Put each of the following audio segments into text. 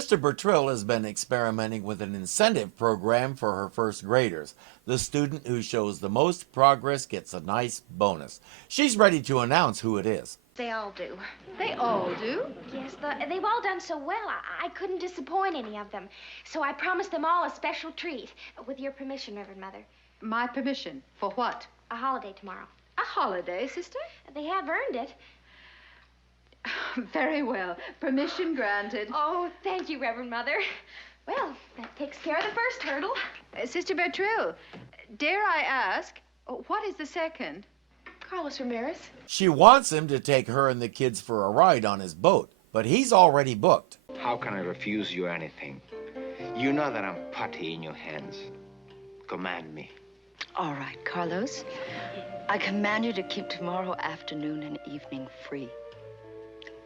Sister Bertrille has been experimenting with an incentive program for her first graders. The student who shows the most progress gets a nice bonus. She's ready to announce who it is. They all do. They all do? Yes, they've all done so well. I couldn't disappoint any of them. So I promised them all a special treat. With your permission, Reverend Mother. My permission? For what? A holiday tomorrow. A holiday, sister? They have earned it. Very well. Permission granted. Oh, thank you, Reverend Mother. Well, that takes care of the first hurdle. Sister Bertrille, dare I ask, what is the second? Carlos Ramirez. She wants him to take her and the kids for a ride on his boat, but he's already booked. How can I refuse you anything? You know that I'm putty in your hands. Command me. All right, Carlos. I command you to keep tomorrow afternoon and evening free.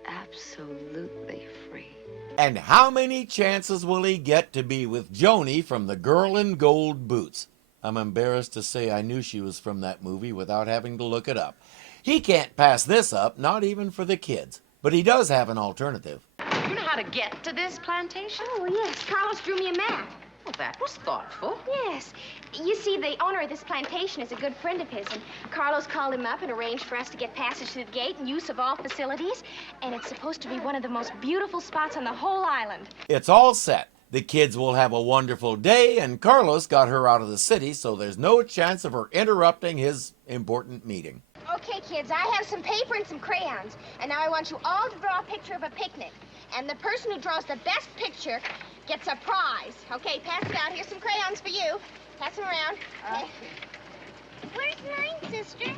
Absolutely free. And how many chances will he get to be with Joni from The Girl in Gold Boots? I'm embarrassed to say I knew she was from that movie without having to look it up. He can't pass this up, not even for the kids. But he does have an alternative. You know how to get to this plantation? Oh, yes. Carlos drew me a map. Well, that was thoughtful. Yes. You see, the owner of this plantation is a good friend of his, and Carlos called him up and arranged for us to get passage to the gate and use of all facilities. And it's supposed to be one of the most beautiful spots on the whole island. It's all set. The kids will have a wonderful day, and Carlos got her out of the city, so there's no chance of her interrupting his important meeting. Okay, kids, I have some paper and some crayons. And now I want you all to draw a picture of a picnic. And the person who draws the best picture gets a prize. Okay, pass it out. Here's some crayons for you. Pass them around. Okay. Where's mine, sister?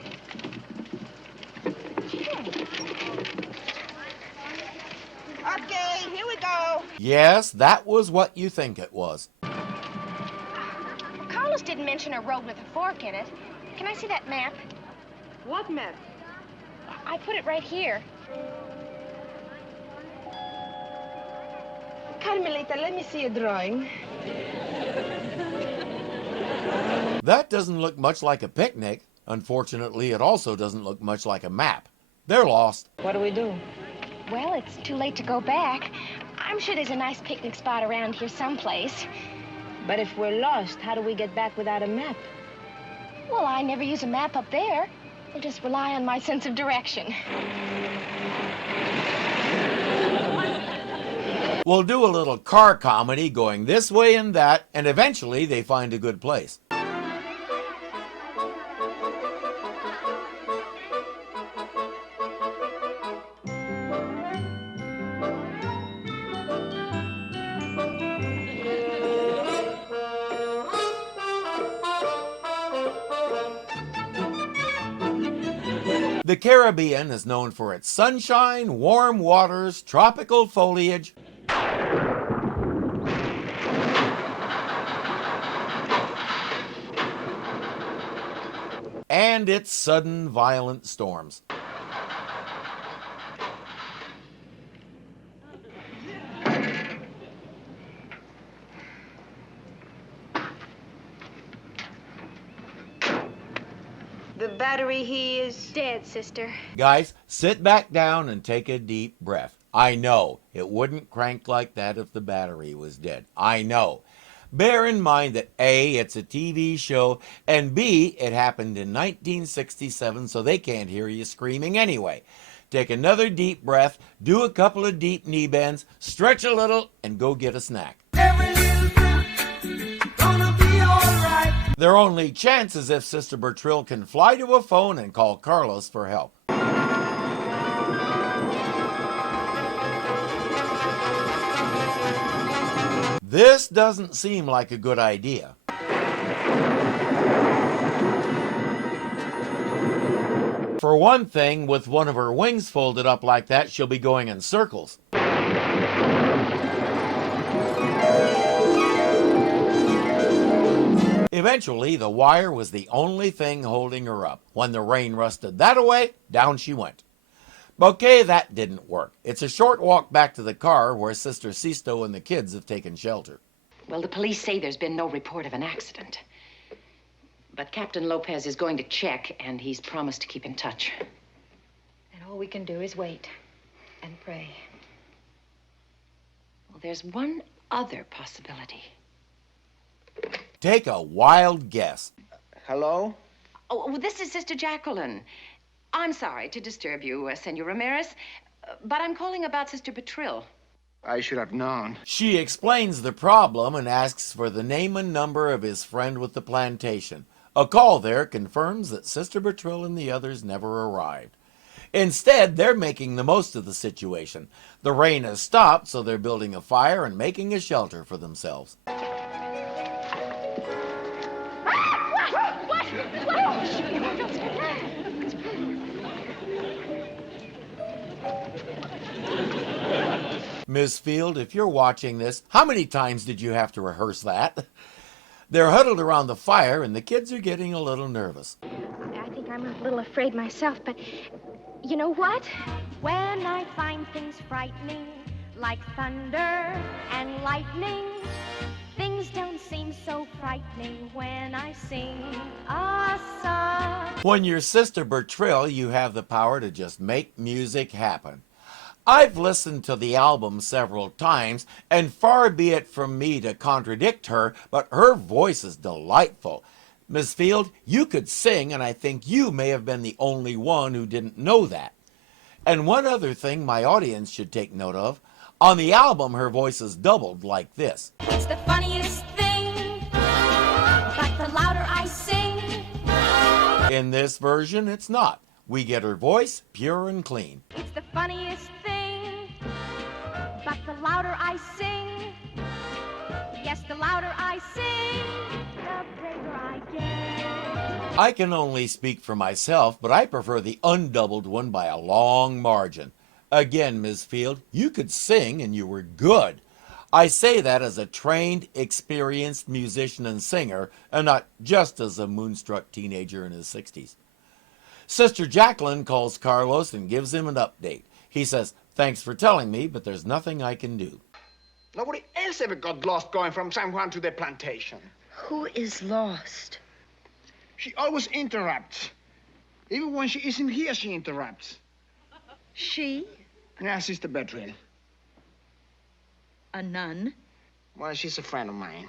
Okay, here we go. Yes, that was what you think it was. Carlos didn't mention a road with a fork in it. Can I see that map? What map? I put it right here. Carmelita, let me see a drawing. That doesn't look much like a picnic. Unfortunately, it also doesn't look much like a map. They're lost. What do we do? Well, it's too late to go back. I'm sure there's a nice picnic spot around here someplace. But if we're lost, how do we get back without a map? Well, I never use a map up there. I'll just rely on my sense of direction. We'll do a little car comedy going this way and that, and eventually they find a good place. The Caribbean is known for its sunshine, warm waters, tropical foliage, and its sudden violent storms. The battery, he is... Dead, sister. Guys, sit back down and take a deep breath. I know, it wouldn't crank like that if the battery was dead. I know. Bear in mind that A, it's a TV show, and B, it happened in 1967, so they can't hear you screaming anyway. Take another deep breath, do a couple of deep knee bends, stretch a little, and go get a snack. Every little bit gonna be alright. Their only chance is if Sister Bertrille can fly to a phone and call Carlos for help. This doesn't seem like a good idea. For one thing, with one of her wings folded up like that, she'll be going in circles. Eventually, the wire was the only thing holding her up. When the rain rusted that away, down she went. Okay, that didn't work. It's a short walk back to the car where Sister Sisto and the kids have taken shelter. Well, the police say there's been no report of an accident. But Captain Lopez is going to check, and he's promised to keep in touch. And all we can do is wait and pray. Well, there's one other possibility. Take a wild guess. Hello? Oh, this is Sister Jacqueline. I'm sorry to disturb you, Senor Ramirez, but I'm calling about Sister Bertrille. I should have known. She explains the problem and asks for the name and number of his friend with the plantation. A call there confirms that Sister Bertrille and the others never arrived. Instead, they're making the most of the situation. The rain has stopped, so they're building a fire and making a shelter for themselves. Miss Field, if you're watching this, how many times did you have to rehearse that? They're huddled around the fire, and the kids are getting a little nervous. I think I'm a little afraid myself, but you know what? When I find things frightening, like thunder and lightning, things don't seem so frightening when I sing a song. When you're Sister Bertrille, you have the power to just make music happen. I've listened to the album several times, and far be it from me to contradict her, but her voice is delightful. Miss Field, you could sing, and I think you may have been the only one who didn't know that. And one other thing my audience should take note of, on the album her voice is doubled like this. It's the funniest thing, but the louder I sing. In this version, it's not. We get her voice pure and clean. It's the funniest thing, but the louder I sing. Yes, the louder I sing, the braver I get. I can only speak for myself, but I prefer the undoubled one by a long margin. Again, Ms. Field, you could sing and you were good. I say that as a trained, experienced musician and singer, and not just as a moonstruck teenager in his 60s. Sister Jacqueline calls Carlos and gives him an update. He says, "Thanks for telling me, but there's nothing I can do." Nobody else ever got lost going from San Juan to the plantation. Who is lost? She always interrupts. Even when she isn't here, she interrupts. She? Yeah, Sister Bertrille. A nun? Well, she's a friend of mine.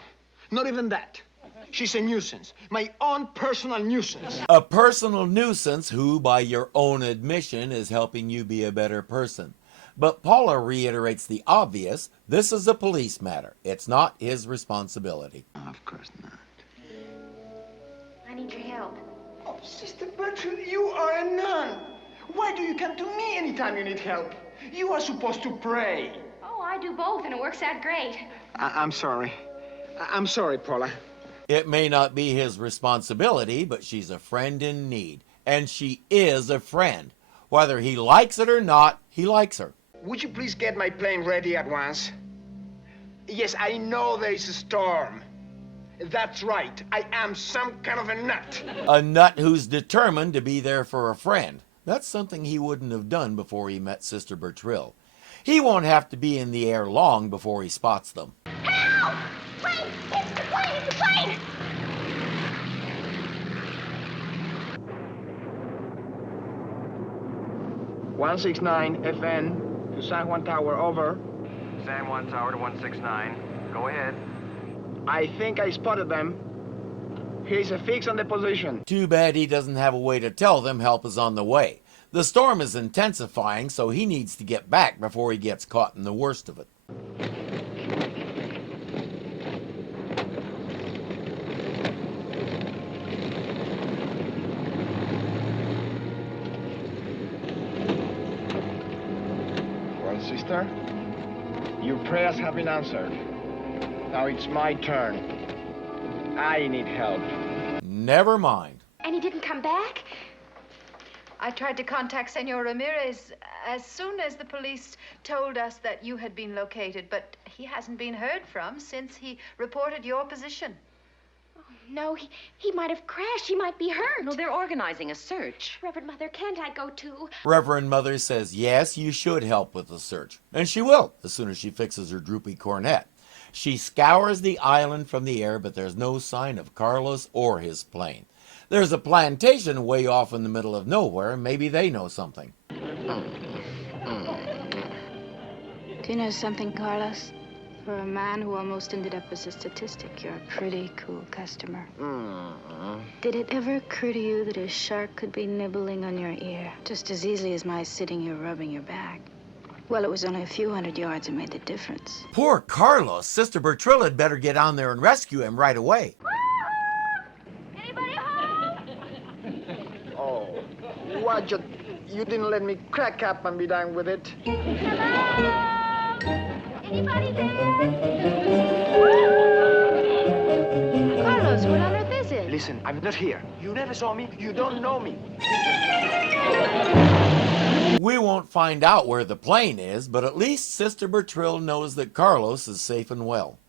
Not even that. She's a nuisance. My own personal nuisance. A personal nuisance who, by your own admission, is helping you be a better person. But Paula reiterates the obvious. This is a police matter. It's not his responsibility. Of course not. I need your help. Oh, Sister Bertrille, you are a nun. Why do you come to me anytime you need help? You are supposed to pray. Oh, I do both, and it works out great. I'm sorry. I'm sorry, Paula. It may not be his responsibility, but she's a friend in need. And she is a friend. Whether he likes it or not, he likes her. Would you please get my plane ready at once? Yes, I know there is a storm. That's right. I am some kind of a nut. A nut who's determined to be there for a friend. That's something he wouldn't have done before he met Sister Bertrille. He won't have to be in the air long before he spots them. Help! Wait! It's the plane! It's the plane! (169 FN to San Juan Tower, over. San Juan Tower to 169. Go ahead. I think I spotted them. Here's a fix on the position. Too bad he doesn't have a way to tell them help is on the way. The storm is intensifying, so he needs to get back before he gets caught in the worst of it. Well, sister, your prayers have been answered. Now it's my turn. I need help. Never mind. And he didn't come back? I tried to contact Senor Ramirez as soon as the police told us that you had been located, but he hasn't been heard from since he reported your position. Oh, no, he might have crashed. He might be hurt. No, they're organizing a search. Reverend Mother, can't I go too? Reverend Mother says, yes, you should help with the search. And she will, as soon as she fixes her droopy cornet. She scours the island from the air, but there's no sign of Carlos or his plane. There's a plantation way off in the middle of nowhere, and maybe they know something. Do you know something, Carlos? For a man who almost ended up as a statistic, you're a pretty cool customer. Did it ever occur to you that a shark could be nibbling on your ear just as easily as my sitting here rubbing your back? Well, it was only a few hundred yards that made the difference. Poor Carlos. Sister Bertrille had better get on there and rescue him right away. Anybody home? Oh, what? You didn't let me crack up and be done with it. Hello? Anybody there? Carlos, what on earth is it? Listen, I'm not here. You never saw me. You don't know me. We won't find out where the plane is, but at least Sister Bertrille knows that Carlos is safe and well.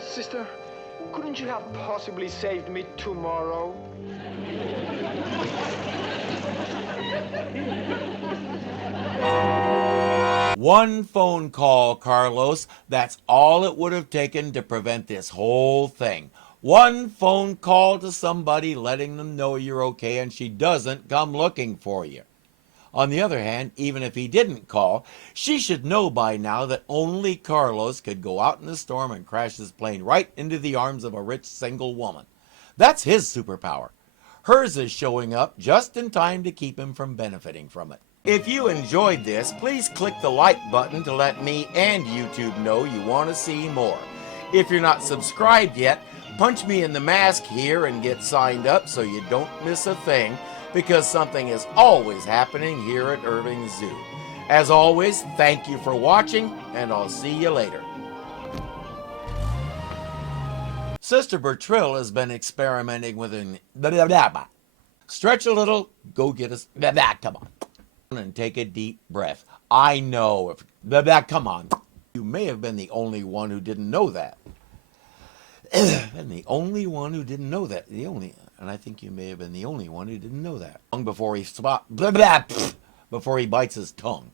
Sister, couldn't you have possibly saved me tomorrow? One phone call, Carlos. That's all it would have taken to prevent this whole thing. One phone call to somebody letting them know you're okay and she doesn't come looking for you. On the other hand, even if he didn't call, she should know by now that only Carlos could go out in the storm and crash his plane right into the arms of a rich single woman. That's his superpower. Hers is showing up just in time to keep him from benefiting from it. If you enjoyed this, please click the like button to let me and YouTube know you want to see more. If you're not subscribed yet, punch me in the mask here and get signed up so you don't miss a thing, because something is always happening here at Irving Zoo. As always, thank you for watching, and I'll see you later. Sister Bertrille has been experimenting with an stretch a little, go get us, come on, and take a deep breath. I know, come on. You may have been the only one who didn't know that. And the only one who didn't know that. And I think you may have been the only one who didn't know that. Long before he before he bites his tongue.